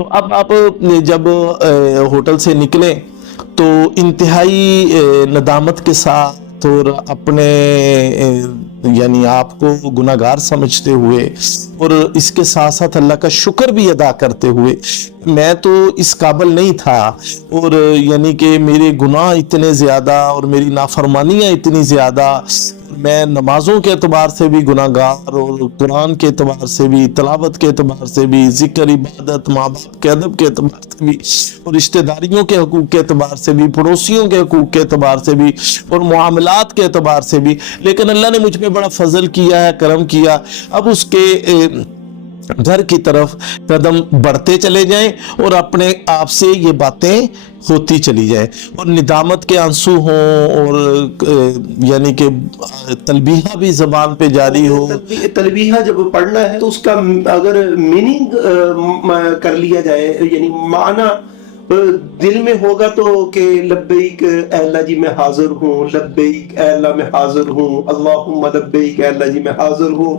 تو اب آپ جب ہوٹل سے نکلیں تو انتہائی ندامت کے ساتھ اور اپنے یعنی آپ کو گناہگار سمجھتے ہوئے اور اس کے ساتھ ساتھ اللہ کا شکر بھی ادا کرتے ہوئے، میں تو اس قابل نہیں تھا، اور یعنی کہ میرے گناہ اتنے زیادہ اور میری نافرمانیاں اتنی زیادہ، میں نمازوں کے اعتبار سے بھی گناہگار اور قرآن کے اعتبار سے بھی، تلاوت کے اعتبار سے بھی، ذکر عبادت، ماں باپ کے ادب کے اعتبار سے بھی، اور رشتہ داریوں کے حقوق کے اعتبار سے بھی، پڑوسیوں کے حقوق کے اعتبار سے بھی، اور معاملات کے اعتبار سے بھی، لیکن اللہ نے مجھ پہ بڑا فضل کیا ہے، کرم کیا۔ اب اس کے گھر کی طرف قدم بڑھتے چلے جائیں اور اپنے آپ سے یہ باتیں ہوتی چلی جائیں، اور ندامت کے آنسو ہوں، اور یعنی کہ تلبیہ بھی زبان پہ جاری ہو۔ تلبیہ جب پڑھنا ہے تو اس کا اگر میننگ کر لیا جائے، یعنی معنی دل میں ہوگا تو کہ لبیک اے اللہ جی میں حاضر ہوں، لبیک اے اللہ میں حاضر ہوں، اللہم لبیک اے اللہ جی میں حاضر ہوں،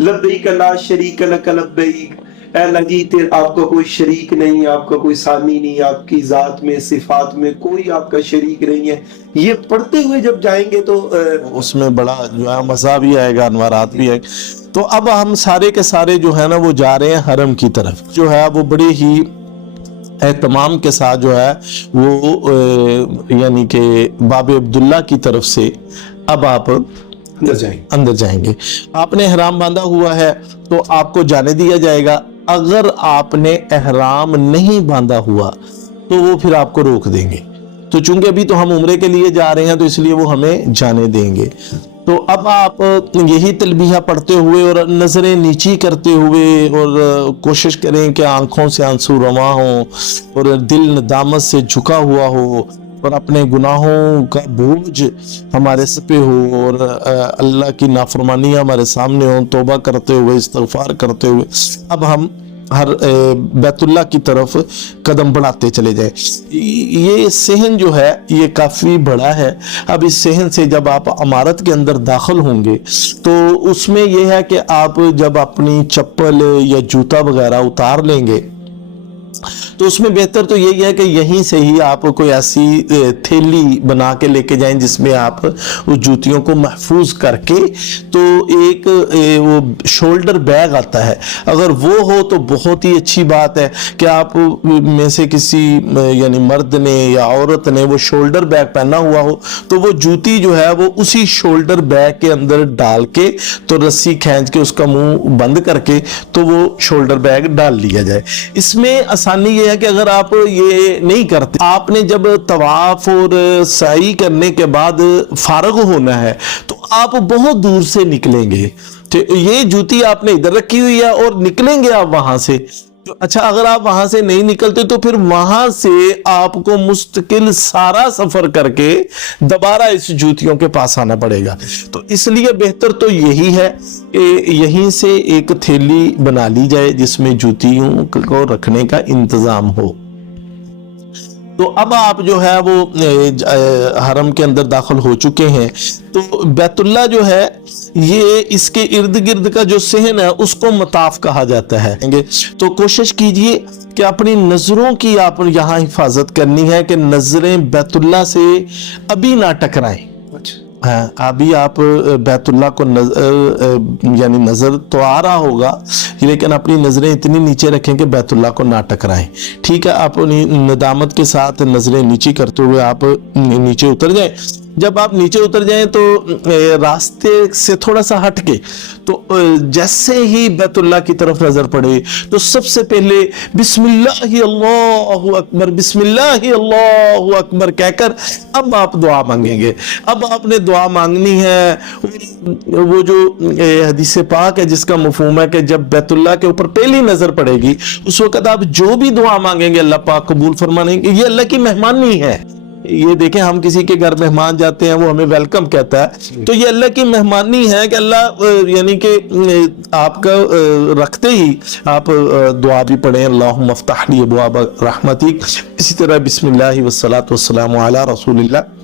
لبیک لا شریک لک لبیک اے اللہ جی آپ کا کوئی شریک نہیں، آپ کا کوئی ثانی نہیں، آپ کی ذات میں صفات میں کوئی آپ کا شریک نہیں ہے۔ یہ پڑھتے ہوئے جب جائیں گے تو اس میں بڑا جو ہے مزہ بھی آئے گا، انوارات بھی آئے گا۔ تو اب ہم سارے کے سارے جو ہے نا وہ جا رہے ہیں حرم کی طرف، جو ہے وہ بڑے ہی اہتمام کے ساتھ جو ہے وہ یعنی کہ باب عبداللہ کی طرف سے اب آپ اندر جائیں گے۔ آپ نے احرام باندھا ہوا ہے تو آپ کو جانے دیا جائے گا، اگر آپ نے احرام نہیں باندھا ہوا تو وہ پھر آپ کو روک دیں گے۔ تو چونکہ ابھی تو ہم عمرے کے لیے جا رہے ہیں تو اس لیے وہ ہمیں جانے دیں گے۔ تو اب آپ یہی تلبیہ پڑھتے ہوئے اور نظریں نیچی کرتے ہوئے اور کوشش کریں کہ آنکھوں سے آنسو رواں ہوں اور دل ندامت سے جھکا ہوا ہو اور اپنے گناہوں کا بوجھ ہمارے سر پہ ہو اور اللہ کی نافرمانیاں ہمارے سامنے ہوں، توبہ کرتے ہوئے، استغفار کرتے ہوئے اب ہم ہر بیت اللہ کی طرف قدم بڑھاتے چلے جائیں۔ یہ صحن جو ہے یہ کافی بڑا ہے۔ اب اس صحن سے جب آپ عمارت کے اندر داخل ہوں گے تو اس میں یہ ہے کہ آپ جب اپنی چپل یا جوتا وغیرہ اتار لیں گے تو اس میں بہتر تو یہی ہے کہ یہیں سے ہی آپ کوئی ایسی تھیلی بنا کے لے کے جائیں جس میں آپ اس جوتیوں کو محفوظ کر کے، تو ایک وہ شولڈر بیگ آتا ہے، اگر وہ ہو تو بہت ہی اچھی بات ہے کہ آپ میں سے کسی یعنی مرد نے یا عورت نے وہ شولڈر بیگ پہنا ہوا ہو تو وہ جوتی جو ہے وہ اسی شولڈر بیگ کے اندر ڈال کے تو رسی کھینچ کے اس کا منہ بند کر کے تو وہ شولڈر بیگ ڈال لیا جائے۔ اس میں آسانی یہ ہے کہ اگر آپ یہ نہیں کرتے، آپ نے جب طواف اور سعی کرنے کے بعد فارغ ہونا ہے تو آپ بہت دور سے نکلیں گے، یہ جوتی آپ نے ادھر رکھی ہوئی ہے اور نکلیں گے آپ وہاں سے۔ اچھا اگر آپ وہاں سے نہیں نکلتے تو پھر وہاں سے آپ کو مستقل سارا سفر کر کے دوبارہ اس جوتیوں کے پاس آنا پڑے گا۔ تو اس لیے بہتر تو یہی ہے کہ یہیں سے ایک تھیلی بنا لی جائے جس میں جوتیوں کو رکھنے کا انتظام ہو۔ تو اب آپ جو ہے وہ حرم کے اندر داخل ہو چکے ہیں، تو بیت اللہ جو ہے یہ اس کے ارد گرد کا جو صحن ہے اس کو مطاف کہا جاتا ہے۔ تو کوشش کیجئے کہ اپنی نظروں کی آپ یہاں حفاظت کرنی ہے کہ نظریں بیت اللہ سے ابھی نہ ٹکرائیں۔ ابھی آپ بیت اللہ کو یعنی نظر تو آ رہا ہوگا لیکن اپنی نظریں اتنی نیچے رکھیں کہ بیت اللہ کو نہ ٹکرائیں۔ ٹھیک ہے، آپ ندامت کے ساتھ نظریں نیچی کرتے ہوئے آپ نیچے اتر جائیں۔ جب آپ نیچے اتر جائیں تو راستے سے تھوڑا سا ہٹ کے تو جیسے ہی بیت اللہ کی طرف نظر پڑے تو سب سے پہلے بسم اللہ اللہ اکبر، بسم اللہ اللہ اکبر کہہ کر اب آپ دعا مانگیں گے۔ اب آپ نے دعا مانگنی ہے، وہ جو حدیث پاک ہے جس کا مفہوم ہے کہ جب بیت اللہ کے اوپر پہلی نظر پڑے گی اس وقت آپ جو بھی دعا مانگیں گے اللہ پاک قبول فرمائیں گے۔ یہ اللہ کی مہمانی ہے۔ یہ دیکھیں ہم کسی کے گھر مہمان جاتے ہیں وہ ہمیں ویلکم کہتا ہے، تو یہ اللہ کی مہمانی ہے کہ اللہ یعنی کہ آپ کا رکھتے ہی آپ دعا بھی پڑھیں، اللہم افتح لی ابواب رحمتک، اسی طرح بسم اللہ والصلاۃ والسلام علی رسول اللہ۔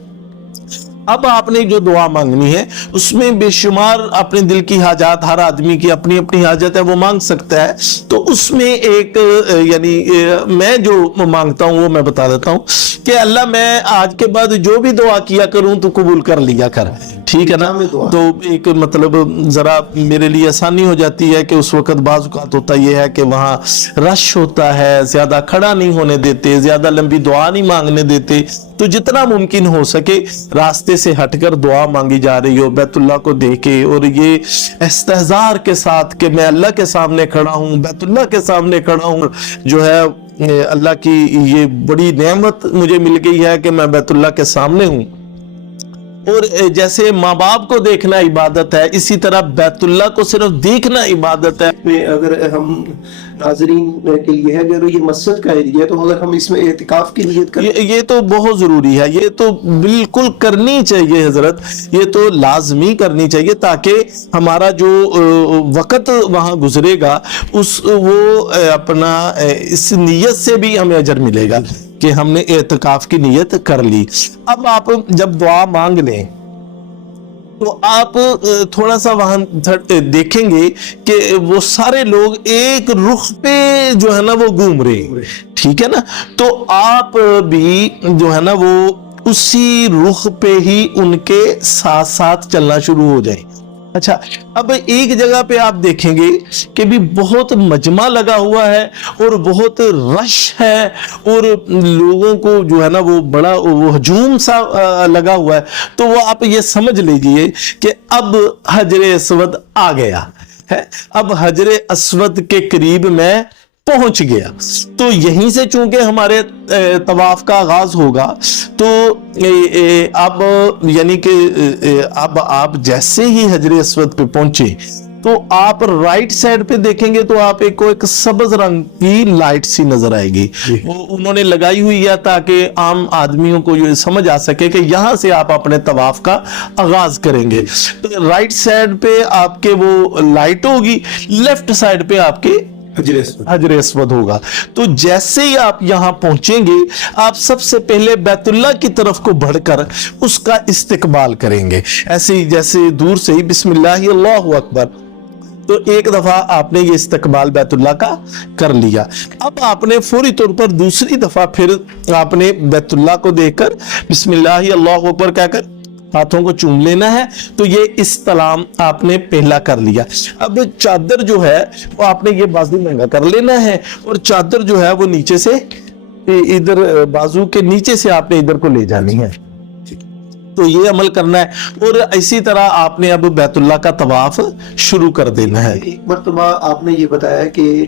اب آپ نے جو دعا مانگنی ہے اس میں بے شمار اپنے دل کی حاجات، ہر آدمی کی اپنی اپنی حاجت ہے، وہ مانگ سکتا ہے. تو اس میں ایک یعنی میں جو مانگتا ہوں وہ میں بتا دیتا ہوں کہ اللہ میں آج کے بعد جو بھی دعا کیا کروں تو قبول کر لیا کر. ٹھیک ہے نا؟ تو ایک مطلب ذرا میرے لیے آسانی ہو جاتی ہے کہ اس وقت بعض اوقات ہوتا یہ ہے کہ وہاں رش ہوتا ہے، زیادہ کھڑا نہیں ہونے دیتے، زیادہ لمبی دعا نہیں مانگنے دیتے. تو جتنا ممکن ہو سکے راستے سے ہٹ کر دعا مانگی جا رہی ہو بیت اللہ کو دیکھے اور یہ استحضار کے ساتھ کہ میں اللہ کے سامنے کھڑا ہوں، بیت اللہ کے سامنے کھڑا ہوں، جو ہے اللہ کی یہ بڑی نعمت مجھے مل گئی ہے کہ میں بیت اللہ کے سامنے ہوں. اور جیسے ماں باپ کو دیکھنا عبادت ہے، اسی طرح بیت اللہ کو صرف دیکھنا عبادت ہے. اگر ہم ناظرین کے لیے ہے اگر یہ مسجد کا ایریا ہے تو اگر ہم اس میں اعتکاف کی نیت کریں، یہ تو بہت ضروری ہے، یہ تو بالکل کرنی چاہیے حضرت، یہ تو لازمی کرنی چاہیے تاکہ ہمارا جو وقت وہاں گزرے گا وہ اپنا اس نیت سے بھی ہمیں اجر ملے گا کہ ہم نے اعتکاف کی نیت کر لی. اب آپ جب دعا مانگ لیں تو آپ تھوڑا سا وہاں دیکھیں گے کہ وہ سارے لوگ ایک رخ پہ جو ہے نا وہ گھوم رہے. ٹھیک ہے نا؟ تو آپ بھی جو ہے نا وہ اسی رخ پہ ہی ان کے ساتھ ساتھ چلنا شروع ہو جائیں. اچھا، اب ایک جگہ پہ آپ دیکھیں گے کہ بھی بہت مجمع لگا ہوا ہے اور بہت رش ہے اور لوگوں کو جو ہے نا وہ بڑا وہ ہجوم سا لگا ہوا ہے. تو وہ آپ یہ سمجھ لیجئے کہ اب حجر اسود آ گیا ہے، اب حجر اسود کے قریب میں پہنچ گیا. تو یہیں سے چونکہ ہمارے طواف کا آغاز ہوگا تو اب یعنی کہ اب آپ جیسے ہی حجر اسود پہ پہنچے تو آپ رائٹ سائڈ پہ دیکھیں گے تو آپ کو ایک سبز رنگ کی لائٹ سی نظر آئے گی. وہ انہوں نے لگائی ہوئی ہے تاکہ عام آدمیوں کو یہ سمجھ آ سکے کہ یہاں سے آپ اپنے طواف کا آغاز کریں گے. تو رائٹ سائڈ پہ آپ کے وہ لائٹ ہوگی، لیفٹ سائڈ پہ آپ کے حجر اسود ہوگا. تو جیسے ہی آپ یہاں پہنچیں گے آپ سب سے پہلے بیت اللہ کی طرف کو بڑھ کر اس کا استقبال کریں گے، ایسے ہی جیسے دور سے ہی بسم اللہ اللہ اکبر. تو ایک دفعہ آپ نے یہ استقبال بیت اللہ کا کر لیا. اب آپ نے فوری طور پر دوسری دفعہ پھر آپ نے بیت اللہ کو دیکھ کر بسم اللہ اللہ اکبر کہہ کر ہاتھوں کو چوم لینا ہے. تو یہ استلام آپ نے پہلا کر لیا. اب چادر جو ہے وہ آپ نے یہ بازو مہنگا کر لینا ہے اور چادر جو ہے وہ نیچے سے ادھر بازو کے نیچے سے آپ نے ادھر کو لے جانی ہے. تو یہ عمل کرنا ہے اور اسی طرح آپ نے اب بیت اللہ کا طواف شروع کر دینا ہے. ایک مرتبہ آپ نے یہ بتایا کہ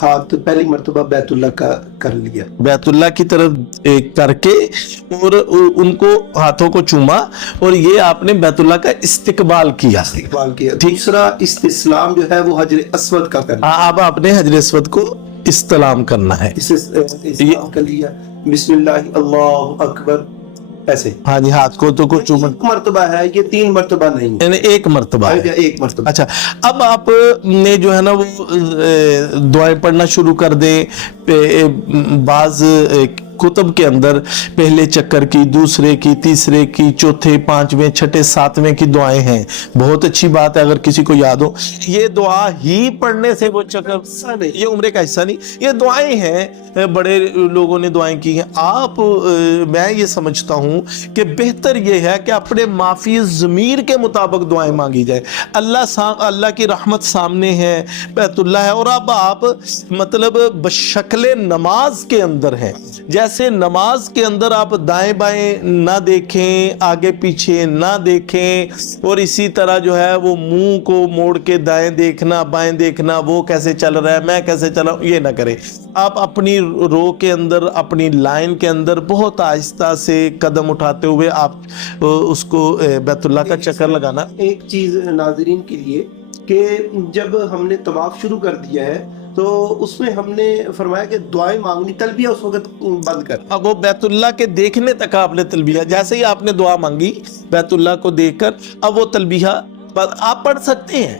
ہاتھ پہلی مرتبہ بیت اللہ کا کر لیا، بیت اللہ کی طرف کر کے اور ان کو ہاتھوں کو چوما اور یہ آپ نے بیت اللہ کا استقبال کیا. دوسرا استسلام جو ہے وہ حجر اسود کا کرنا. اب آپ نے حجر اسود کو استلام کرنا ہے. استسلام کر لیا، بسم اللہ اللہ اکبر ایسے. ہاں جی، ہاتھ کو تو کو چوما. ایک مرتبہ ہے یہ 3 مرتبہ نہیں، یعنی ایک مرتبہ ہے. ایک مرتبہ. اچھا، اب آپ نے جو ہے نا وہ دعائیں پڑھنا شروع کر دیں. بعض کتب کے اندر پہلے چکر کی، دوسرے کی، تیسرے کی، چوتھے، پانچویں، چھٹے، ساتویں کی دعائیں ہیں. بہت اچھی بات ہے اگر کسی کو یاد ہو. یہ دعا ہی پڑھنے سے وہ چکر یہ عمرے کا حصہ نہیں، یہ دعائیں ہیں، بڑے لوگوں نے دعائیں کی ہیں. آپ میں یہ سمجھتا ہوں کہ بہتر یہ ہے کہ اپنے معافی ضمیر کے مطابق دعائیں مانگی جائے. اللہ کی رحمت سامنے ہے، بیت اللہ ہے، اور اب آپ مطلب بشکل نماز کے اندر ہیں. جیسے نماز کے اندر آپ دائیں بائیں نہ دیکھیں، آگے پیچھے نہ دیکھیں، اور اسی طرح جو ہے وہ منہ کو موڑ کے دائیں دیکھنا بائیں دیکھنا، وہ کیسے چل رہا ہے میں کیسے چل رہا ہوں، یہ نہ کریں. آپ اپنی رو کے اندر، اپنی لائن کے اندر بہت آہستہ سے قدم اٹھاتے ہوئے آپ اس کو بیت اللہ کا چکر لگانا. ایک چیز ناظرین کے لیے کہ جب ہم نے طواف شروع کر دیا ہے تو اس میں ہم نے فرمایا کہ دعائیں مانگنی، تلبیہ اس وقت بند کر. اب وہ بیت اللہ کے دیکھنے تک آپ نے تلبیہ، جیسے ہی آپ نے دعا مانگی بیت اللہ کو دیکھ کر، اب وہ تلبیہ آپ پڑھ سکتے ہیں.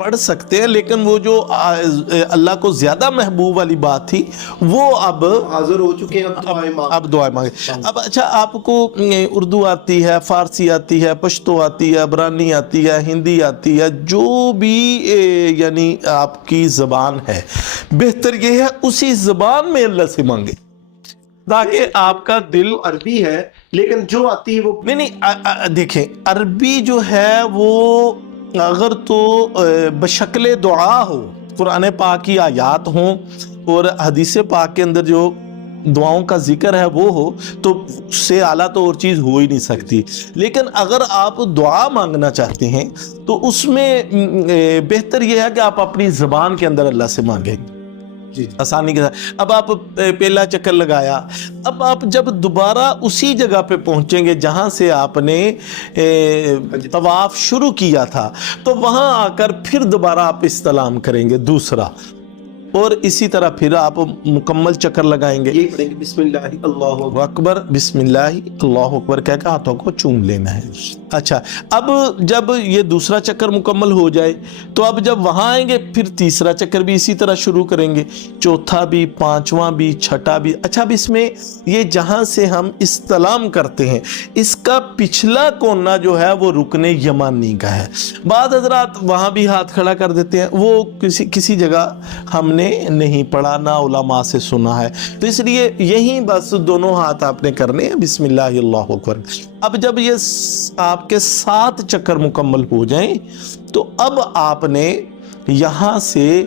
پڑھ سکتے ہیں، لیکن وہ جو اللہ کو زیادہ محبوب والی بات تھی وہ اب حاضر ہو چکے ہیں، اب دعائیں مانگے۔ اب اچھا، آپ کو اردو آتی ہے، فارسی آتی ہے، پشتو آتی ہے، عبرانی آتی ہے، ہندی آتی ہے، جو بھی یعنی آپ کی زبان ہے، بہتر یہ ہے اسی زبان میں اللہ سے مانگے تاکہ آپ کا دل عربی ہے لیکن جو آتی ہے وہ نہیں دیکھیں، عربی جو ہے وہ اگر تو بشکل دعا ہو، قرآن پاک کی آیات ہوں اور حدیث پاک کے اندر جو دعاؤں کا ذکر ہے وہ ہو، تو اس سے اعلیٰ تو اور چیز ہو ہی نہیں سکتی۔ لیکن اگر آپ دعا مانگنا چاہتے ہیں تو اس میں بہتر یہ ہے کہ آپ اپنی زبان کے اندر اللہ سے مانگیں آسانی کے ساتھ۔ اب آپ پہلا چکر لگایا، اب آپ جب دوبارہ اسی جگہ پہ پہنچیں گے جہاں سے آپ نے طواف شروع کیا تھا، تو وہاں آ کر پھر دوبارہ آپ استلام کریں گے دوسرا، اور اسی طرح پھر آپ مکمل چکر لگائیں گے۔ یہ پڑھیں گے بسم اللہ اللہ اکبر، بسم اللہ اللہ اکبر کہہ کے ہاتھوں کو چوم لینا ہے۔ اچھا، اب جب یہ دوسرا چکر مکمل ہو جائے تو اب جب وہاں آئیں گے پھر تیسرا چکر بھی اسی طرح شروع کریں گے، چوتھا بھی، پانچواں بھی، چھٹا بھی۔ اچھا، اب اس میں یہ جہاں سے ہم استلام کرتے ہیں اس کا پچھلا کونا جو ہے وہ رکن یمانی کا ہے۔ بعض حضرات وہاں بھی ہاتھ کھڑا کر دیتے ہیں، وہ کسی جگہ ہم نے نہیں پڑھا، نہ علماء سے سنا ہے، تو اس لیے یہیں بس دونوں ہاتھ آپ نے کرنے ہیں، بسم اللہ اللہ اکبر۔ اب جب یہ آپ کے 7 چکر مکمل ہو جائیں تو اب آپ نے یہاں سے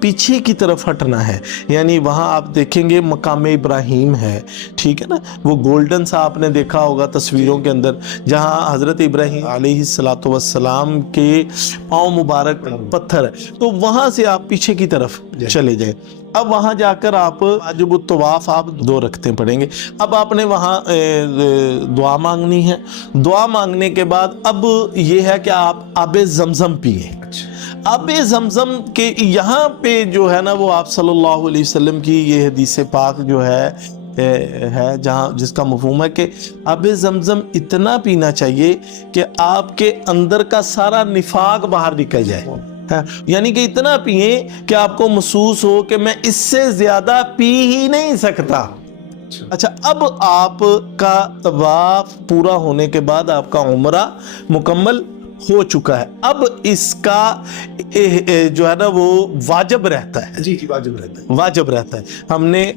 پیچھے کی طرف ہٹنا ہے، یعنی وہاں آپ دیکھیں گے مقام ابراہیم ہے، ٹھیک ہے نا، وہ گولڈن سا آپ نے دیکھا ہوگا تصویروں کے اندر، جہاں حضرت ابراہیم علیہ السلام کے پاؤں مبارک پتھر ہے، تو وہاں سے آپ پیچھے کی طرف چلے جائیں۔ اب وہاں جا کر آپ واجب الطواف آپ 2 رکعتیں پڑھیں گے۔ اب آپ نے وہاں دعا مانگنی ہے، دعا مانگنے کے بعد اب یہ ہے کہ آپ آب زمزم پیئیں۔ آب زمزم کے یہاں پہ جو ہے نا وہ آپ صلی اللہ علیہ وسلم کی یہ حدیث پاک جو ہے جہاں جس کا مفہوم ہے کہ آب زمزم اتنا پینا چاہیے کہ آپ کے اندر کا سارا نفاق باہر نکل جائے، یعنی کہ اتنا پئیں کہ آپ کو محسوس ہو کہ میں اس سے زیادہ پی ہی نہیں سکتا۔ اچھا، اب آپ کا طواف پورا ہونے کے بعد آپ کا عمرہ مکمل ہو چکا ہے، اب اس کا جو ہے نا وہ واجب رہتا ہے۔ جی واجب رہتا ہے، واجب رہتا ہے، ہم نے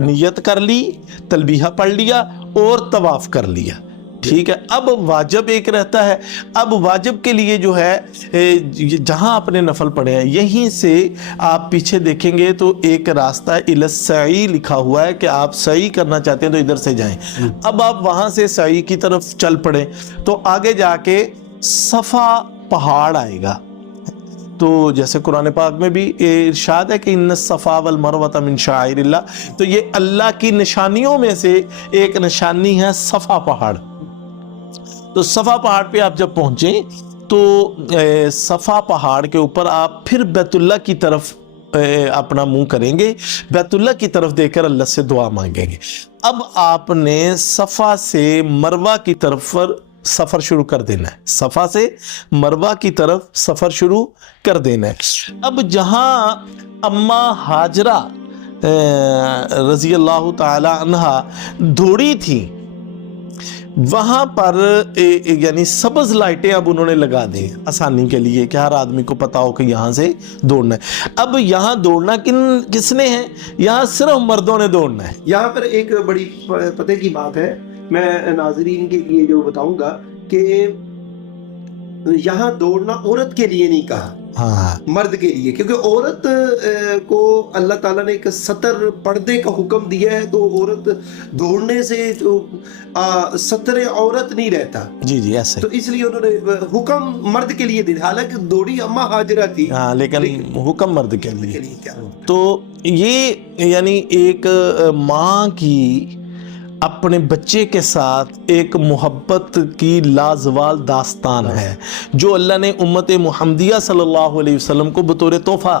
نیت کر لی، تلبیہ پڑھ لیا اور طواف کر لیا، ٹھیک ہے۔ اب واجب ایک رہتا ہے، اب واجب کے لیے جو ہے جہاں آپ نے نفل پڑھے ہیں یہیں سے آپ پیچھے دیکھیں گے تو ایک راستہ الی السعی لکھا ہوا ہے کہ آپ سعی کرنا چاہتے ہیں تو ادھر سے جائیں۔ اب آپ وہاں سے سعی کی طرف چل پڑیں تو آگے جا کے صفا پہاڑ آئے گا، تو جیسے قرآن پاک میں بھی ارشاد ہے کہ ان الصفا والمروۃ من شعائر اللہ، تو یہ اللہ کی نشانیوں میں سے ایک نشانی ہے صفا پہاڑ۔ تو صفا پہاڑ پہ آپ جب پہنچیں تو صفا پہاڑ کے اوپر آپ پھر بیت اللہ کی طرف اپنا منہ کریں گے، بیت اللہ کی طرف دیکھ کر اللہ سے دعا مانگیں گے۔ اب آپ نے صفا سے مروہ کی طرف سفر شروع کر دینا ہے، صفا سے مروہ کی طرف سفر شروع کر دینا ہے۔ اب جہاں اما ہاجرہ رضی اللہ تعالی عنہا دوڑی تھی وہاں پر یعنی سبز لائٹیں اب انہوں نے لگا دی آسانی کے لیے کہ ہر آدمی کو پتا ہو کہ یہاں سے دوڑنا ہے۔ اب یہاں دوڑنا کس نے ہے؟ یہاں صرف مردوں نے دوڑنا ہے۔ یہاں پر ایک بڑی پتہ کی بات ہے، میں ناظرین کے لیے جو بتاؤں گا کہ یہاں دوڑنا عورت کے لیے نہیں کہا، مرد کے لیے، کیونکہ عورت کو اللہ تعالیٰ نے ایک ستر پردے کا حکم دیا ہے، تو عورت دوڑنے سے تو ستر عورت نہیں رہتا، جی ایسے، تو اس لیے انہوں نے حکم مرد کے لیے دیا، حالانکہ دوڑی اما ہاجرہ تھی، لیکن حکم مرد کے لیے۔ تو یہ یعنی ایک ماں کی اپنے بچے کے ساتھ ایک محبت کی لازوال داستان ہے جو اللہ نے امت محمدیہ صلی اللہ علیہ وسلم کو بطور تحفہ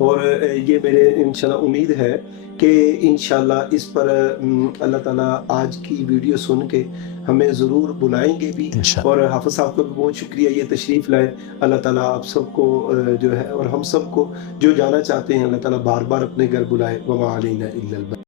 اور یہ میرے انشاءاللہ امید ہے کہ انشاءاللہ اس پر اللہ تعالیٰ آج کی ویڈیو سن کے ہمیں ضرور بلائیں گے بھی، انشاءاللہ۔ اور حافظ صاحب کا بھی بہت شکریہ یہ تشریف لائے۔ اللہ تعالیٰ آپ سب کو جو ہے اور ہم سب کو جو جانا چاہتے ہیں اللہ تعالیٰ بار بار اپنے گھر بلائے۔ وما علینا الا البلاغ۔